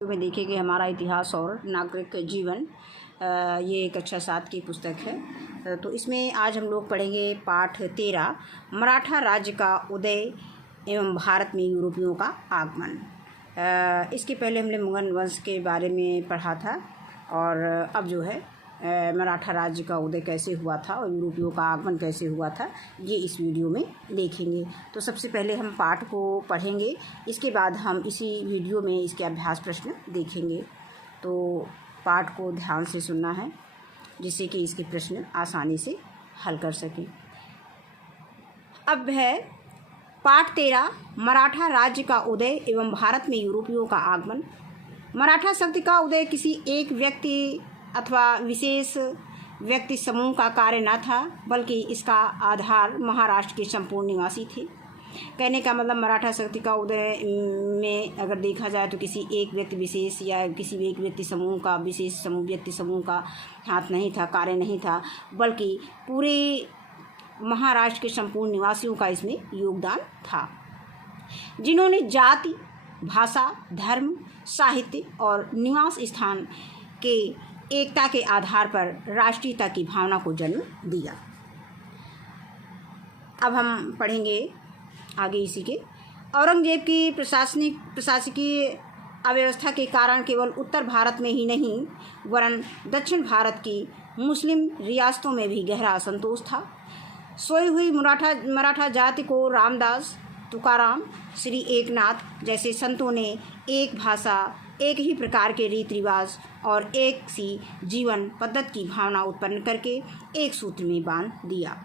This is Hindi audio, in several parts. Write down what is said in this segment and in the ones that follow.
में देखेंगे हमारा इतिहास और नागरिक जीवन। ये कक्षा 7 की पुस्तक है। तो इसमें आज हम लोग पढ़ेंगे पाठ 13 मराठा राज्य का उदय एवं भारत में यूरोपियों का आगमन। इसके पहले हमने मुगल वंश के बारे में पढ़ा था और अब जो है मराठा राज्य का उदय कैसे हुआ था और यूरोपियों का आगमन कैसे हुआ था, ये इस वीडियो में देखेंगे। तो सबसे पहले हम पाठ को पढ़ेंगे, इसके बाद हम इसी वीडियो में इसके अभ्यास प्रश्न देखेंगे। तो पाठ को ध्यान से सुनना है जिससे कि इसके प्रश्न आसानी से हल कर सकें। अब है पाठ 13 मराठा राज्य का उदय एवं भारत में यूरोपियों का आगमन। मराठा शब्द का उदय किसी एक व्यक्ति अथवा विशेष व्यक्ति समूह का कार्य न था, बल्कि इसका आधार महाराष्ट्र के संपूर्ण निवासी थे। कहने का मतलब मराठा शक्ति का उदय में अगर देखा जाए तो किसी एक व्यक्ति विशेष या किसी एक व्यक्ति समूह का विशेष समूह व्यक्ति समूह का हाथ नहीं था, कार्य नहीं था, बल्कि पूरे महाराष्ट्र के संपूर्ण निवासियों का इसमें योगदान था, जिन्होंने जाति, भाषा, धर्म, साहित्य और निवास स्थान के एकता के आधार पर राष्ट्रीयता की भावना को जन्म दिया। अब हम पढ़ेंगे आगे इसी के। औरंगजेब की प्रशासकीय अव्यवस्था के कारण केवल उत्तर भारत में ही नहीं वरन दक्षिण भारत की मुस्लिम रियासतों में भी गहरा असंतोष था। सोई हुई मराठा जाति को रामदास, तुकाराम, श्री एकनाथ जैसे संतों ने एक भाषा, एक ही प्रकार के रीति रिवाज और एक सी जीवन पद्धति की भावना उत्पन्न करके एक सूत्र में बांध दिया।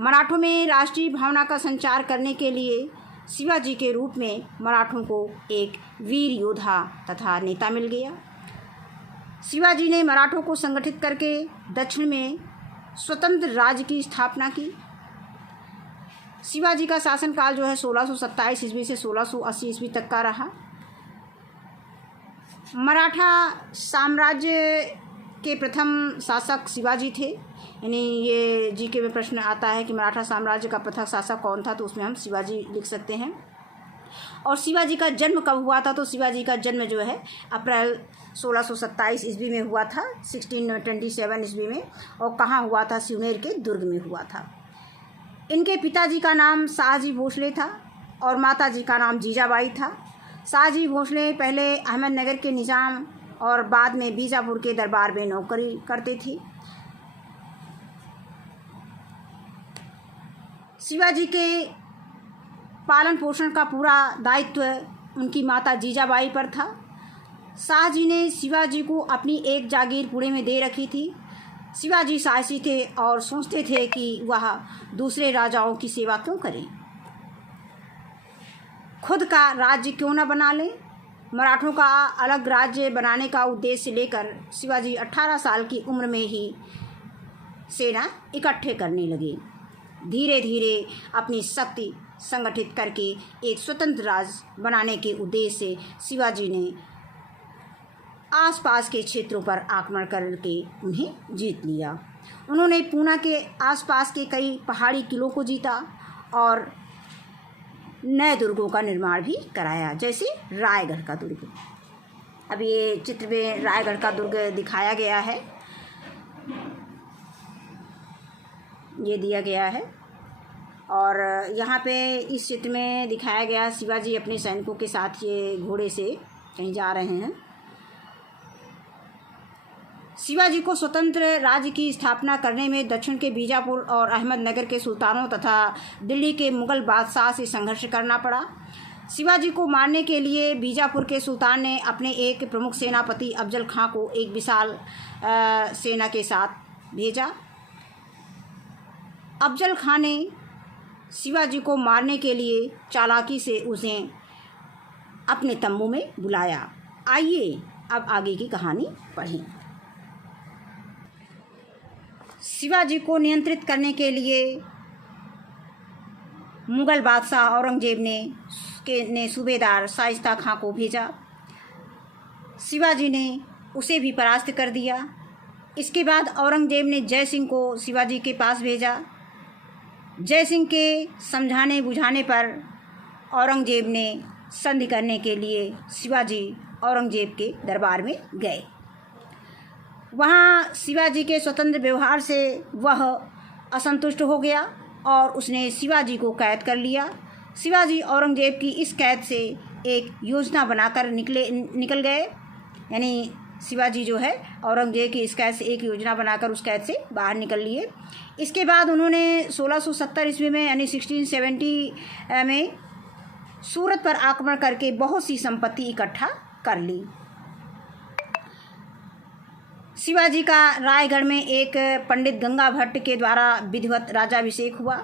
मराठों में राष्ट्रीय भावना का संचार करने के लिए शिवाजी के रूप में मराठों को एक वीर योद्धा तथा नेता मिल गया। शिवाजी ने मराठों को संगठित करके दक्षिण में स्वतंत्र राज्य की स्थापना की। शिवाजी का शासनकाल जो है 1627 ईस्वी से 1680 ईस्वी तक का रहा। मराठा साम्राज्य के प्रथम शासक शिवाजी थे। यानी ये जीके में प्रश्न आता है कि मराठा साम्राज्य का प्रथम शासक कौन था, तो उसमें हम शिवाजी लिख सकते हैं। और शिवाजी का जन्म कब हुआ था, तो शिवाजी का जन्म जो है अप्रैल 1627 ईस्वी में हुआ था, 1627 ईस्वी में। और कहाँ हुआ था, सिवनेर के दुर्ग में हुआ था। इनके पिताजी का नाम शाहजी भोसले था और माताजी का नाम जीजाबाई था। शाहजी भोसले पहले अहमदनगर के निजाम और बाद में बीजापुर के दरबार में नौकरी करते थे। शिवाजी के पालन पोषण का पूरा दायित्व उनकी माता जीजाबाई पर था। शाहजी ने शिवाजी को अपनी एक जागीर पुणे में दे रखी थी। शिवाजी साहसी थे और सोचते थे कि वह दूसरे राजाओं की सेवा क्यों करें, खुद का राज्य क्यों न बना लें। मराठों का अलग राज्य बनाने का उद्देश्य लेकर शिवाजी 18 साल की उम्र में ही सेना इकट्ठे करने लगे। धीरे धीरे अपनी शक्ति संगठित करके एक स्वतंत्र राज्य बनाने के उद्देश्य से शिवाजी ने आसपास के क्षेत्रों पर आक्रमण करके उन्हें जीत लिया। उन्होंने पूना के आसपास के कई पहाड़ी किलों को जीता और नए दुर्गों का निर्माण भी कराया, जैसे रायगढ़ का दुर्ग। अब ये चित्र में रायगढ़ का दुर्ग दिखाया गया है, ये दिया गया है। और यहाँ पे इस चित्र में दिखाया गया शिवाजी अपने सैनिकों के साथ ये घोड़े से कहीं जा रहे हैं। शिवाजी को स्वतंत्र राज्य की स्थापना करने में दक्षिण के बीजापुर और अहमदनगर के सुल्तानों तथा दिल्ली के मुगल बादशाह से संघर्ष करना पड़ा। शिवाजी को मारने के लिए बीजापुर के सुल्तान ने अपने एक प्रमुख सेनापति अफजल खां को एक विशाल सेना के साथ भेजा। अफजल खां ने शिवाजी को मारने के लिए चालाकी से उसे अपने तंबू में बुलाया। आइए अब आगे की कहानी पढ़ें। शिवाजी को नियंत्रित करने के लिए मुगल बादशाह औरंगजेब ने सूबेदार शाइस्ता खां को भेजा। शिवाजी ने उसे भी परास्त कर दिया। इसके बाद औरंगजेब ने जय सिंह को शिवाजी के पास भेजा। जय सिंह के समझाने बुझाने पर औरंगजेब ने संधि करने के लिए शिवाजी औरंगजेब के दरबार में गए। वहाँ शिवाजी के स्वतंत्र व्यवहार से वह असंतुष्ट हो गया और उसने शिवाजी को कैद कर लिया। शिवाजी औरंगजेब की इस कैद से एक योजना बनाकर निकल गए, यानी शिवाजी जो है औरंगजेब की इस कैद से एक योजना बनाकर उस कैद से बाहर निकल लिए। इसके बाद उन्होंने 1670 ईस्वी में यानी 1670 में सूरत पर आक्रमण करके बहुत सी संपत्ति इकट्ठा कर ली। शिवाजी का रायगढ़ में एक पंडित गंगा भट्ट के द्वारा विधिवत राज्याभिषेक हुआ।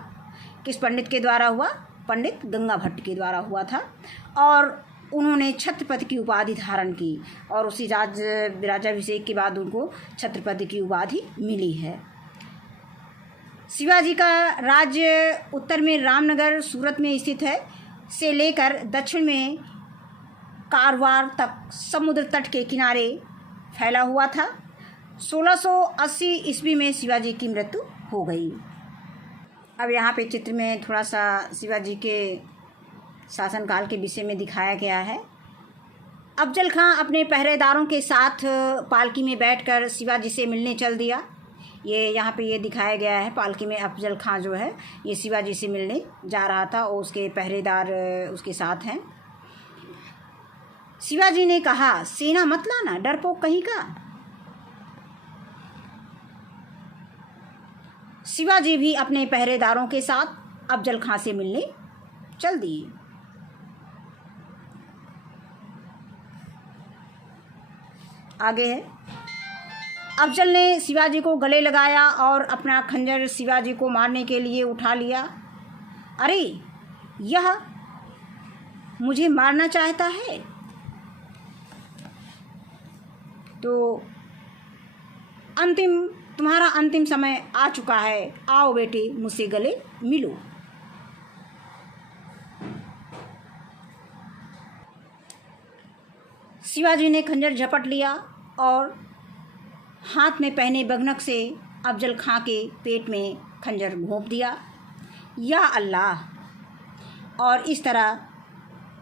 किस पंडित के द्वारा हुआ? पंडित गंगा भट्ट के द्वारा हुआ था और उन्होंने छत्रपति की उपाधि धारण की और उसी राज्याभिषेक के बाद उनको छत्रपति की उपाधि मिली है। शिवाजी का राज्य उत्तर में रामनगर सूरत में स्थित है से लेकर दक्षिण में कारवार तक समुद्र तट के किनारे फैला हुआ था। 1680 ईस्वी में शिवाजी की मृत्यु हो गई। अब यहाँ पे चित्र में थोड़ा सा शिवाजी के शासनकाल के विषय में दिखाया गया है। अफजल खां अपने पहरेदारों के साथ पालकी में बैठकर शिवाजी से मिलने चल दिया। ये यहाँ पे ये दिखाया गया है, पालकी में अफजल खां जो है ये शिवाजी से मिलने जा रहा था और उसके पहरेदार उसके साथ हैं। शिवाजी ने कहा, सेना मत लाना, डरपोक कहीं का। शिवाजी भी अपने पहरेदारों के साथ अफजल खां से मिलने चल दिए। आगे है, अफजल ने शिवाजी को गले लगाया और अपना खंजर शिवाजी को मारने के लिए उठा लिया। अरे, यह मुझे मारना चाहता है तो तुम्हारा अंतिम समय आ चुका है। आओ बेटे, मुझसे गले मिलो। शिवाजी ने खंजर झपट लिया और हाथ में पहने बगनक से अफजल खां के पेट में खंजर घोंप दिया। या अल्लाह! और इस तरह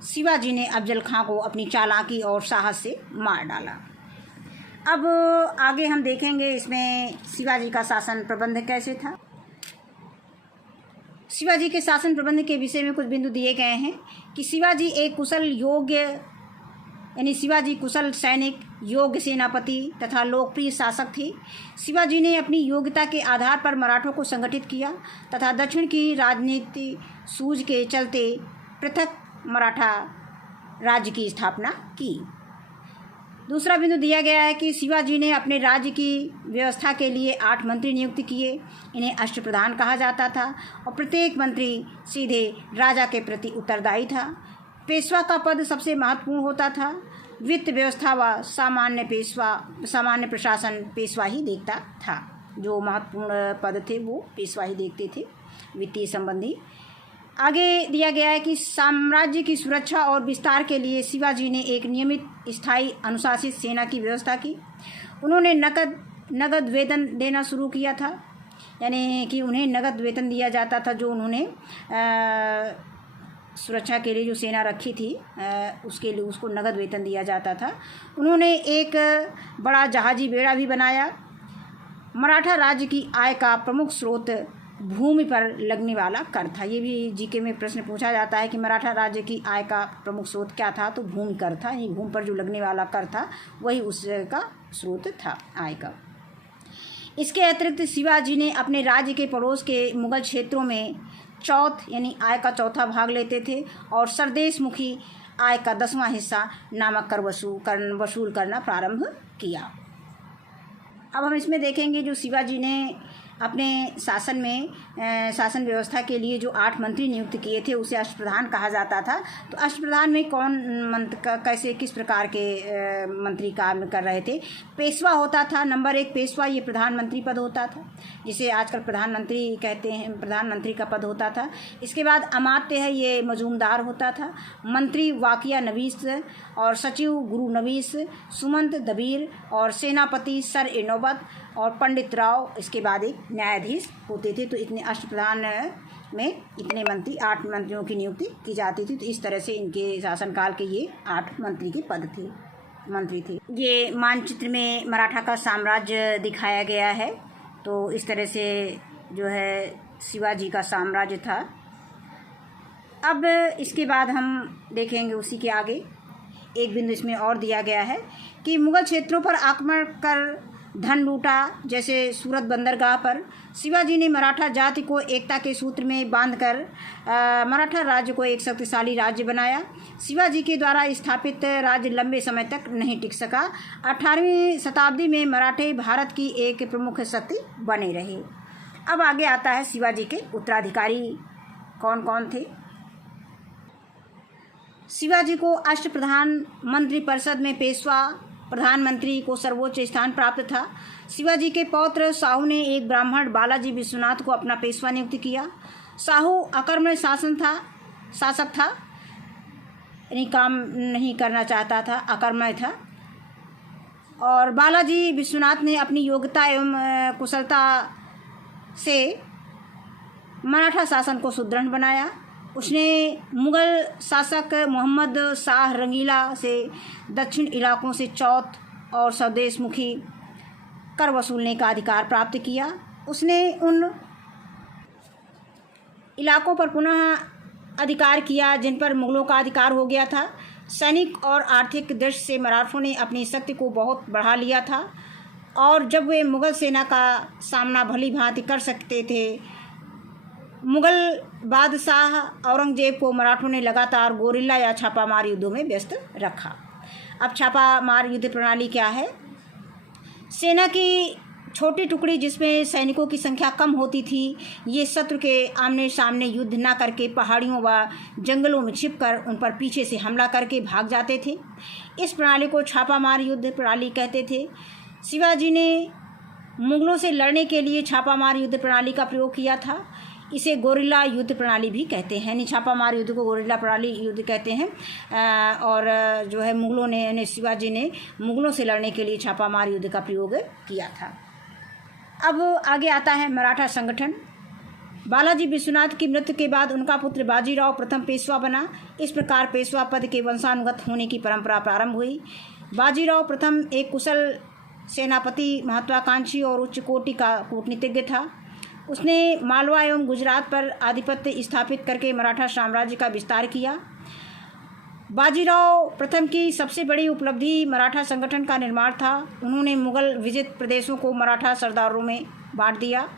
शिवाजी ने अफजल खां को अपनी चालाकी और साहस से मार डाला। अब आगे हम देखेंगे इसमें शिवाजी का शासन प्रबंध कैसे था। शिवाजी के शासन प्रबंध के विषय में कुछ बिंदु दिए गए हैं कि शिवाजी एक शिवाजी कुशल सैनिक, योग्य सेनापति तथा लोकप्रिय शासक थे। शिवाजी ने अपनी योग्यता के आधार पर मराठों को संगठित किया तथा दक्षिण की राजनीति सूझ के चलते पृथक मराठा राज्य की स्थापना की। दूसरा बिंदु दिया गया है कि शिवाजी ने अपने राज्य की व्यवस्था के लिए 8 मंत्री नियुक्त किए। इन्हें अष्टप्रधान कहा जाता था और प्रत्येक मंत्री सीधे राजा के प्रति उत्तरदायी था। पेशवा का पद सबसे महत्वपूर्ण होता था। वित्त व्यवस्था व सामान्य प्रशासन पेशवा ही देखता था। जो महत्वपूर्ण पद थे वो पेशवा ही देखते थे, वित्तीय संबंधी। आगे दिया गया है कि साम्राज्य की सुरक्षा और विस्तार के लिए शिवाजी ने एक नियमित, स्थायी, अनुशासित सेना की व्यवस्था की। उन्होंने नगद वेतन देना शुरू किया था, यानी कि उन्हें नगद वेतन दिया जाता था। जो उन्होंने सुरक्षा के लिए जो सेना रखी थी उसके लिए उसको नगद वेतन दिया जाता था। उन्होंने एक बड़ा जहाजी बेड़ा भी बनाया। मराठा राज्य की आय का प्रमुख स्रोत भूमि पर लगने वाला कर था। ये भी जीके में प्रश्न पूछा जाता है कि मराठा राज्य की आय का प्रमुख स्रोत क्या था, तो भूमि कर था। ये भूमि पर जो लगने वाला कर था वही उसका स्रोत था आय का। इसके अतिरिक्त शिवाजी ने अपने राज्य के पड़ोस के मुगल क्षेत्रों में चौथ यानी आय का चौथा भाग लेते थे और सरदेशमुखी आय का 10वां हिस्सा नामक कर वसूल करना प्रारंभ किया। अब हम इसमें देखेंगे जो शिवाजी ने अपने शासन व्यवस्था के लिए जो 8 मंत्री नियुक्त किए थे उसे अष्टप्रधान कहा जाता था। तो अष्टप्रधान में कौन कैसे किस प्रकार के मंत्री काम कर रहे थे। पेशवा होता था, नंबर 1 पेशवा, ये प्रधानमंत्री पद होता था जिसे आजकल प्रधानमंत्री कहते हैं, प्रधानमंत्री का पद होता था। इसके बाद अमात्य है, ये मजूमदार होता था। मंत्री वाकिया नवीस और सचिव गुरु नवीस, सुमंत दबीर और सेनापति सर ए नौबत और पंडित राव, इसके बाद एक न्यायाधीश होते थे। तो इतने अष्टप्रधान में इतने मंत्री, 8 मंत्रियों की नियुक्ति की जाती थी। तो इस तरह से इनके शासनकाल के ये 8 मंत्री के पद थे। मंत्री थे। ये मानचित्र में मराठा का साम्राज्य दिखाया गया है। तो इस तरह से जो है शिवाजी का साम्राज्य था। अब इसके बाद हम देखेंगे उसी के आगे एक बिंदु इसमें और दिया गया है कि मुगल क्षेत्रों पर आक्रमण कर धन लूटा। जैसे सूरत बंदरगाह पर शिवाजी ने मराठा जाति को एकता के सूत्र में बांधकर मराठा राज्य को एक शक्तिशाली राज्य बनाया। शिवाजी के द्वारा स्थापित राज्य लंबे समय तक नहीं टिक सका। 18वीं शताब्दी में मराठे भारत की एक प्रमुख शक्ति बने रहे। अब आगे आता है शिवाजी के उत्तराधिकारी कौन कौन थे। शिवाजी को अष्टप्रधान मंत्री परिषद में पेशवा प्रधानमंत्री को सर्वोच्च स्थान प्राप्त था। शिवाजी के पौत्र साहू ने एक ब्राह्मण बालाजी विश्वनाथ को अपना पेशवा नियुक्त किया। साहू अकर्मण्य शासक था, यानी काम नहीं करना चाहता था, अकर्मण्य था। और बालाजी विश्वनाथ ने अपनी योग्यता एवं कुशलता से मराठा शासन को सुदृढ़ बनाया। उसने मुगल शासक मोहम्मद शाह रंगीला से दक्षिण इलाकों से चौथ और स्वदेशमुखी कर वसूलने का अधिकार प्राप्त किया। उसने उन इलाकों पर पुनः अधिकार किया जिन पर मुगलों का अधिकार हो गया था। सैनिक और आर्थिक दृष्टि से मराठों ने अपनी शक्ति को बहुत बढ़ा लिया था और जब वे मुगल सेना का सामना भली भांति कर सकते थे, मुगल बादशाह औरंगजेब को मराठों ने लगातार गोरिल्ला या छापामार युद्धों में व्यस्त रखा। अब छापामार युद्ध प्रणाली क्या है? सेना की छोटी टुकड़ी जिसमें सैनिकों की संख्या कम होती थी, ये शत्रु के आमने सामने युद्ध न करके पहाड़ियों व जंगलों में छिपकर उन पर पीछे से हमला करके भाग जाते थे। इस प्रणाली को छापामार युद्ध प्रणाली कहते थे। शिवाजी ने मुगलों से लड़ने के लिए छापामार युद्ध प्रणाली का प्रयोग किया था। इसे गोरिल्ला युद्ध प्रणाली भी कहते हैं। यानी छापामार युद्ध को गोरिल्ला प्रणाली युद्ध कहते हैं। और जो है मुगलों ने यानी शिवाजी ने मुगलों से लड़ने के लिए छापामार युद्ध का प्रयोग किया था। अब आगे आता है मराठा संगठन। बालाजी विश्वनाथ की मृत्यु के बाद उनका पुत्र बाजीराव प्रथम पेशवा बना। इस प्रकार पेशवा पद के वंशानुगत होने की परंपरा प्रारंभ हुई। बाजीराव प्रथम एक कुशल सेनापति, महत्वाकांक्षी और उच्च कोटि का कूटनीतिज्ञ था। उसने मालवा एवं गुजरात पर आधिपत्य स्थापित करके मराठा साम्राज्य का विस्तार किया। बाजीराव प्रथम की सबसे बड़ी उपलब्धि मराठा संगठन का निर्माण था। उन्होंने मुगल विजित प्रदेशों को मराठा सरदारों में बांट दिया।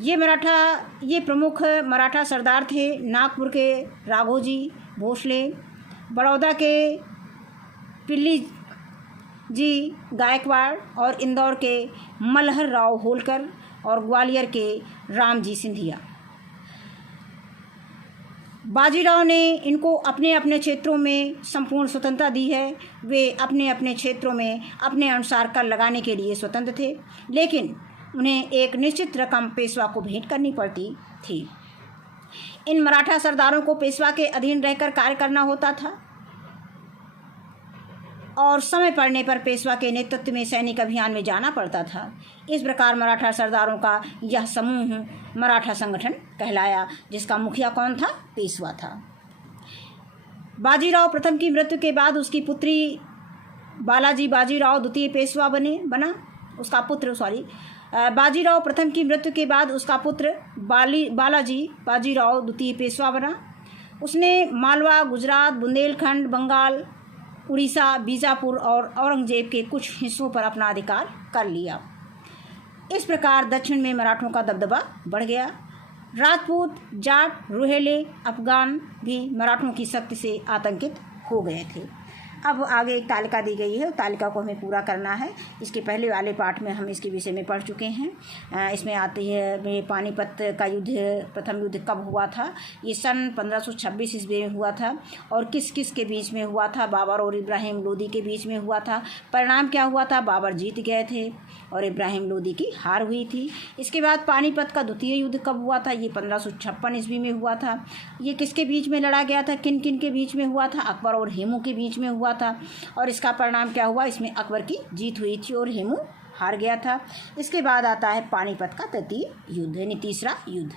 ये प्रमुख मराठा सरदार थे नागपुर के राघोजी भोसले, बड़ौदा के पिल्ली जी गायकवाड़ और इंदौर के मल्हर राव होलकर और ग्वालियर के रामजी सिंधिया। बाजीराव ने इनको अपने अपने क्षेत्रों में संपूर्ण स्वतंत्रता दी है। वे अपने अपने क्षेत्रों में अपने अनुसार कर लगाने के लिए स्वतंत्र थे, लेकिन उन्हें एक निश्चित रकम पेशवा को भेंट करनी पड़ती थी। इन मराठा सरदारों को पेशवा के अधीन रहकर कार्य करना होता था और समय पड़ने पर पेशवा के नेतृत्व में सैनिक अभियान में जाना पड़ता था। इस प्रकार मराठा सरदारों का यह समूह मराठा संगठन कहलाया, जिसका मुखिया कौन था? पेशवा था। बाजीराव प्रथम की मृत्यु के बाद उसकी पुत्री बाजीराव द्वितीय पेशवा बना। बाजीराव प्रथम की मृत्यु के बाद उसका पुत्र बाजीराव द्वितीय पेशवा बना। उसने मालवा, गुजरात, बुंदेलखंड, बंगाल, उड़ीसा, बीजापुर और औरंगजेब के कुछ हिस्सों पर अपना अधिकार कर लिया। इस प्रकार दक्षिण में मराठों का दबदबा बढ़ गया। राजपूत, जाट, रोहेले, अफगान भी मराठों की शक्ति से आतंकित हो गए थे। अब आगे एक तालिका दी गई है, तालिका को हमें पूरा करना है। इसके पहले वाले पार्ट में हम इसके विषय में पढ़ चुके हैं। इसमें आती है पानीपत का युद्ध, प्रथम युद्ध कब हुआ था? ये सन 1526 ईस्वी में हुआ था और किस किस के बीच में हुआ था? बाबर और इब्राहिम लोदी के बीच में हुआ था। परिणाम क्या हुआ था? बाबर जीत गए थे और इब्राहिम लोदी की हार हुई थी। इसके बाद पानीपत का द्वितीय युद्ध कब हुआ था? ये 1556 ईस्वी में हुआ था। ये किसके बीच में लड़ा गया था? किन किन के बीच में हुआ था? अकबर और हेमू के बीच में हुआ था। और इसका परिणाम क्या हुआ? इसमें अकबर की जीत हुई थी और हेमू हार गया था। इसके बाद आता है पानीपत का तृतीय युद्ध, यानी तीसरा युद्ध।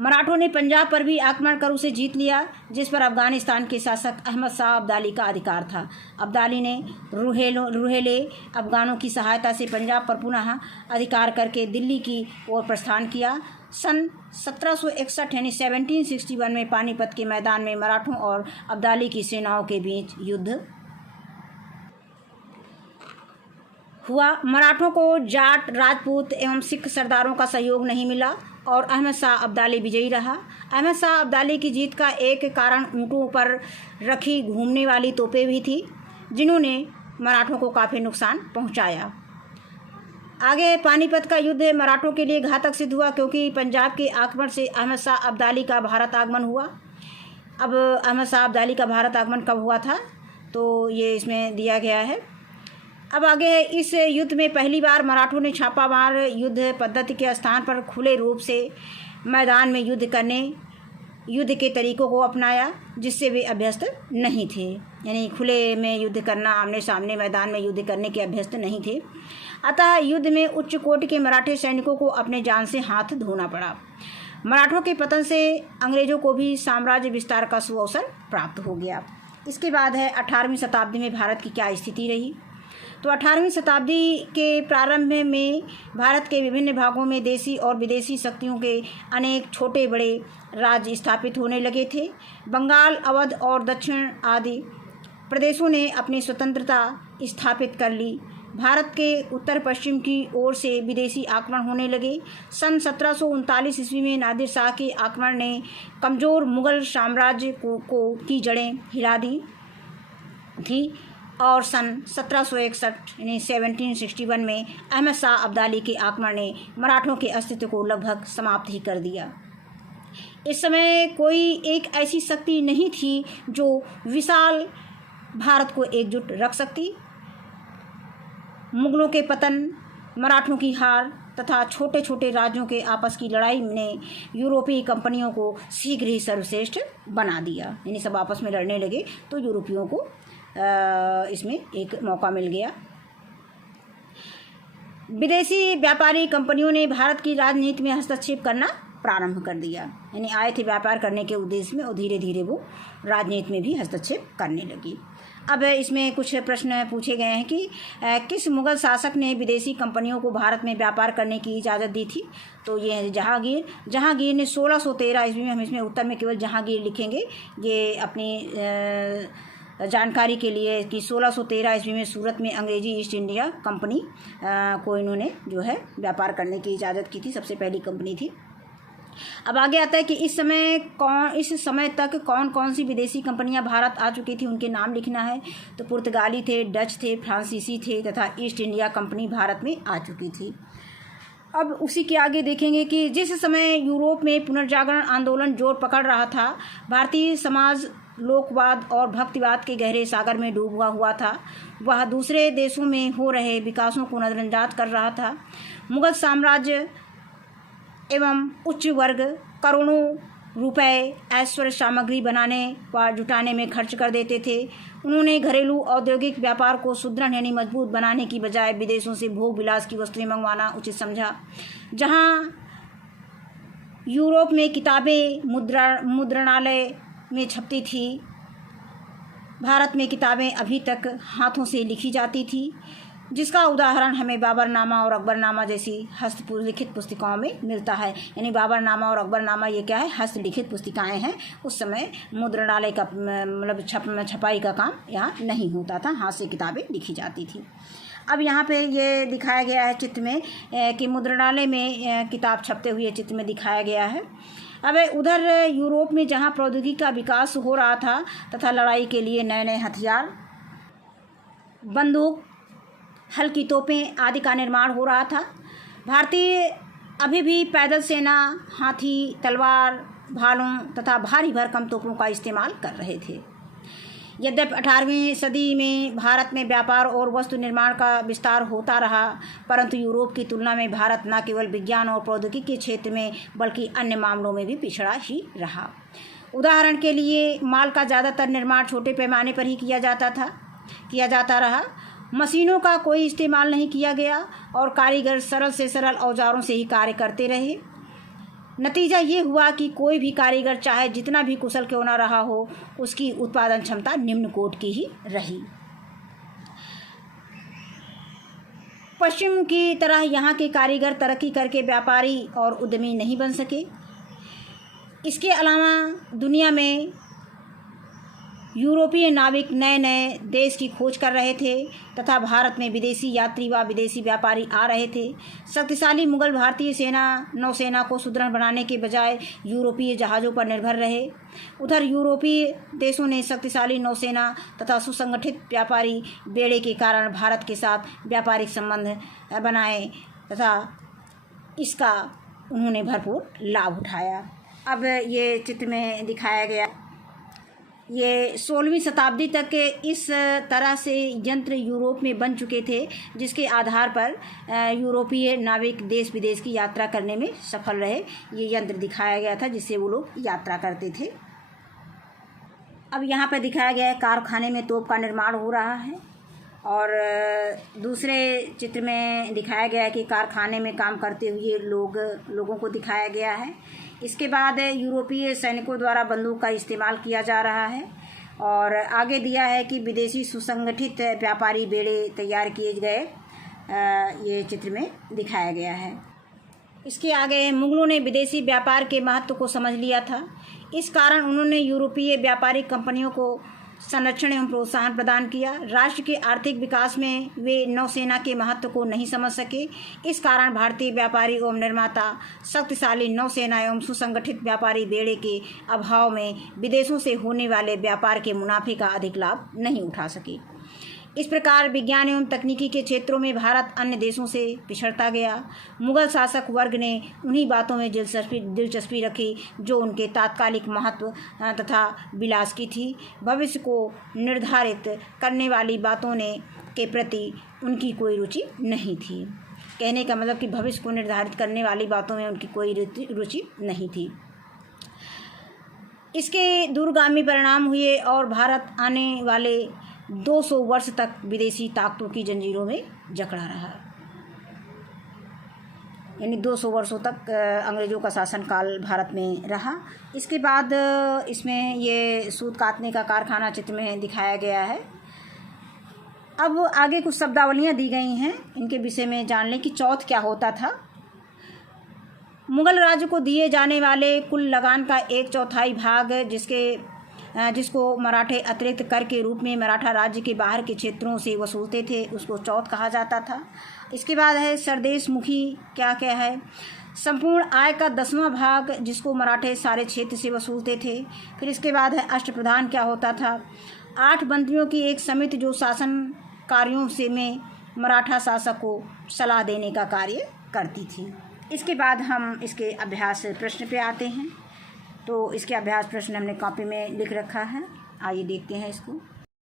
मराठों ने पंजाब पर भी आक्रमण कर उसे जीत लिया, जिस पर अफगानिस्तान के शासक अहमद शाह अब्दाली का अधिकार था। अब्दाली ने रुहेले अफगानों की सहायता से पंजाब पर पुनः अधिकार करके दिल्ली की ओर प्रस्थान किया। सन 1761 यानी 1761 में पानीपत के मैदान में मराठों और अब्दाली की सेनाओं के बीच युद्ध हुआ। मराठों को जाट, राजपूत एवं सिख सरदारों का सहयोग नहीं मिला और अहमद शाह अब्दाली विजयी रहा। अहमद शाह अब्दाली की जीत का एक कारण ऊँटों पर रखी घूमने वाली तोपें भी थी, जिन्होंने मराठों को काफ़ी नुकसान पहुंचाया। आगे पानीपत का युद्ध मराठों के लिए घातक सिद्ध हुआ, क्योंकि पंजाब के आक्रमण से अहमद शाह अब्दाली का भारत आगमन हुआ। अब अहमद शाह अब्दाली का भारत आगमन कब हुआ था, तो ये इसमें दिया गया है। अब आगे इस युद्ध में पहली बार मराठों ने छापामार युद्ध पद्धति के स्थान पर खुले रूप से मैदान में युद्ध के तरीकों को अपनाया, जिससे वे अभ्यस्त नहीं थे। यानी खुले में युद्ध करना, आमने सामने मैदान में युद्ध करने के अभ्यस्त नहीं थे। अतः युद्ध में उच्च कोटि के मराठे सैनिकों को अपने जान से हाथ धोना पड़ा। मराठों के पतन से अंग्रेजों को भी साम्राज्य विस्तार का सुअवसर प्राप्त हो गया। इसके बाद है 18वीं शताब्दी में भारत की क्या स्थिति रही। तो 18वीं शताब्दी के प्रारंभ में भारत के विभिन्न भागों में देसी और विदेशी शक्तियों के अनेक छोटे बड़े राज्य स्थापित होने लगे थे। बंगाल, अवध और दक्षिण आदि प्रदेशों ने अपनी स्वतंत्रता स्थापित कर ली। भारत के उत्तर पश्चिम की ओर से विदेशी आक्रमण होने लगे। सन 1739 ईस्वी में नादिर शाह के आक्रमण ने कमज़ोर मुग़ल साम्राज्य की जड़ें हिला दी थी और सन 1761 यानी 1761 में अहमद शाह अब्दाली के आक्रमण ने मराठों के अस्तित्व को लगभग समाप्त ही कर दिया। इस समय कोई एक ऐसी शक्ति नहीं थी जो विशाल भारत को एकजुट रख सकती। मुगलों के पतन, मराठों की हार तथा छोटे छोटे राज्यों के आपस की लड़ाई ने यूरोपीय कंपनियों को शीघ्र ही सर्वश्रेष्ठ बना दिया। यानी सब आपस में लड़ने लगे तो यूरोपियों को इसमें एक मौका मिल गया। विदेशी व्यापारी कंपनियों ने भारत की राजनीति में हस्तक्षेप करना प्रारंभ कर दिया। यानी आए थे व्यापार करने के उद्देश्य में और धीरे धीरे वो राजनीति में भी हस्तक्षेप करने लगी। अब इसमें कुछ प्रश्न पूछे गए हैं कि किस मुग़ल शासक ने विदेशी कंपनियों को भारत में व्यापार करने की इजाज़त दी थी। तो ये है जहांगीर ने 1613 ईस्वी में, हम इसमें उत्तर में केवल जहांगीर लिखेंगे, ये अपनी जानकारी के लिए कि 1613 ईस्वी में सूरत में अंग्रेजी ईस्ट इंडिया कंपनी को इन्होंने जो है व्यापार करने की इजाज़त की थी, सबसे पहली कंपनी थी। अब आगे आता है कि इस समय तक कौन कौन सी विदेशी कंपनियां भारत आ चुकी थी, उनके नाम लिखना है। तो पुर्तगाली थे, डच थे, फ्रांसीसी थे तथा ईस्ट इंडिया कंपनी भारत में आ चुकी थी। अब उसी के आगे देखेंगे कि जिस समय यूरोप में पुनर्जागरण आंदोलन जोर पकड़ रहा था, भारतीय समाज लोकवाद और भक्तिवाद के गहरे सागर में डूबा हुआ था। वह दूसरे देशों में हो रहे विकासों को नज़रअंदाज कर रहा था। मुगल साम्राज्य एवं उच्च वर्ग करोड़ों रुपए ऐश्वर्य सामग्री बनाने व जुटाने में खर्च कर देते थे। उन्होंने घरेलू औद्योगिक व्यापार को सुदृढ़ यानी मजबूत बनाने की बजाय विदेशों से भोग विलास की वस्तुएं मंगवाना उचित समझा। जहां यूरोप में किताबें मुद्रणालय में छपती थी, भारत में किताबें अभी तक हाथों से लिखी जाती थी, जिसका उदाहरण हमें बाबरनामा और अकबरनामा जैसी हस्तलिखित पुस्तिकाओं में मिलता है। यानी बाबरनामा और अकबरनामा ये क्या है, हस्तलिखित पुस्तिकाएं हैं। उस समय मुद्रणालय का मतलब छपाई का काम यहाँ नहीं होता था, हाथ से किताबें लिखी जाती थी। अब यहाँ पे ये दिखाया गया है चित्र में कि मुद्रणालय में किताब छपते हुए चित्र में दिखाया गया है। अब उधर यूरोप में जहाँ प्रौद्योगिकी का विकास हो रहा था तथा लड़ाई के लिए नए नए हथियार, बंदूक, हल्की तोपें आदि का निर्माण हो रहा था, भारतीय अभी भी पैदल सेना, हाथी, तलवार, भालों तथा भारी भरकम तोपों का इस्तेमाल कर रहे थे। यद्यपि 18वीं सदी में भारत में व्यापार और वस्तु निर्माण का विस्तार होता रहा, परंतु यूरोप की तुलना में भारत न केवल विज्ञान और प्रौद्योगिकी के क्षेत्र में बल्कि अन्य मामलों में भी पिछड़ा ही रहा। उदाहरण के लिए माल का ज़्यादातर निर्माण छोटे पैमाने पर ही किया जाता रहा। मशीनों का कोई इस्तेमाल नहीं किया गया और कारीगर सरल से सरल औजारों से ही कार्य करते रहे। नतीजा ये हुआ कि कोई भी कारीगर चाहे जितना भी कुशल क्यों ना रहा हो, उसकी उत्पादन क्षमता निम्न कोटि की ही रही। पश्चिम की तरह यहाँ के कारीगर तरक्की करके व्यापारी और उद्यमी नहीं बन सके। इसके अलावा दुनिया में यूरोपीय नाविक नए नए देश की खोज कर रहे थे तथा भारत में विदेशी यात्री व विदेशी व्यापारी आ रहे थे। शक्तिशाली मुगल भारतीय सेना नौसेना को सुदृढ़ बनाने के बजाय यूरोपीय जहाज़ों पर निर्भर रहे। उधर यूरोपीय देशों ने शक्तिशाली नौसेना तथा सुसंगठित व्यापारी बेड़े के कारण भारत के साथ व्यापारिक संबंध बनाए तथा इसका उन्होंने भरपूर लाभ उठाया। अब ये चित्र में दिखाया गया, ये 16वीं शताब्दी तक इस तरह से यंत्र यूरोप में बन चुके थे, जिसके आधार पर यूरोपीय नाविक देश विदेश की यात्रा करने में सफल रहे। ये यंत्र दिखाया गया था जिससे वो लोग यात्रा करते थे। अब यहाँ पर दिखाया गया है कारखाने में तोप का निर्माण हो रहा है और दूसरे चित्र में दिखाया गया है कि कारखाने में काम करते हुए लोगों को दिखाया गया है। इसके बाद यूरोपीय सैनिकों द्वारा बंदूक का इस्तेमाल किया जा रहा है और आगे दिया है कि विदेशी सुसंगठित व्यापारी बेड़े तैयार किए गए, ये चित्र में दिखाया गया है। इसके आगे मुगलों ने विदेशी व्यापार के महत्व को समझ लिया था। इस कारण उन्होंने यूरोपीय व्यापारिक कंपनियों को संरक्षण एवं प्रोत्साहन प्रदान किया। राष्ट्र के आर्थिक विकास में वे नौसेना के महत्व को नहीं समझ सके। इस कारण भारतीय व्यापारी एवं निर्माता शक्तिशाली नौसेना एवं सुसंगठित व्यापारी बेड़े के अभाव में विदेशों से होने वाले व्यापार के मुनाफे का अधिक लाभ नहीं उठा सके। इस प्रकार विज्ञान एवं तकनीकी के क्षेत्रों में भारत अन्य देशों से पिछड़ता गया। मुगल शासक वर्ग ने उन्हीं बातों में दिलचस्पी रखी जो उनके तात्कालिक महत्व तथा विलास की थी। भविष्य को निर्धारित करने वाली बातों के प्रति उनकी कोई रुचि नहीं थी। कहने का मतलब कि भविष्य को निर्धारित करने वाली बातों में उनकी कोई रुचि नहीं थी। इसके दूरगामी परिणाम हुए और भारत आने वाले 200 वर्ष तक विदेशी ताकतों की जंजीरों में जकड़ा रहा। यानी 200 वर्षों तक अंग्रेज़ों का शासनकाल भारत में रहा। इसके बाद इसमें ये सूत काटने का कारखाना चित्र में दिखाया गया है। अब आगे कुछ शब्दावलियाँ दी गई हैं, इनके विषय में जान लें कि चौथ क्या होता था। मुगल राज्य को दिए जाने वाले कुल लगान का 1/4 भाग जिसको मराठे अतिरिक्त कर के रूप में मराठा राज्य के बाहर के क्षेत्रों से वसूलते थे, उसको चौथ कहा जाता था। इसके बाद है सरदेश मुखी क्या है, संपूर्ण आय का 10वां भाग जिसको मराठे सारे क्षेत्र से वसूलते थे। फिर इसके बाद है अष्टप्रधान क्या होता था, 8 मंत्रियों की एक समिति जो शासन कार्यों से में मराठा शासक को सलाह देने का कार्य करती थी। इसके बाद हम इसके अभ्यास प्रश्न पे आते हैं। तो इसके अभ्यास प्रश्न हमने कॉपी में लिख रखा है, आइए देखते हैं इसको।